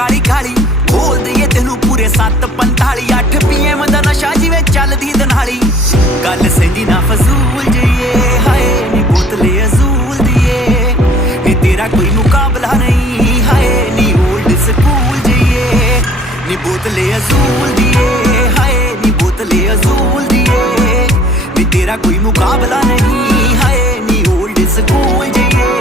काली काली बोल दईए तेनू पूरे 7:45 8 PM दा नशा जिवें चलदी दनाली गल सेंदी ना फजूल जइए हाय नी बोतले अजूल दिए नी तेरा कोई मुकाबला नहीं हाय नी ओल्ड स्कूल जइए नी बोतले अजूल दिए हाय नी बोतले अजूल दिए नी तेरा कोई मुकाबला नहीं हाय नी ओल्ड स्कूल जइए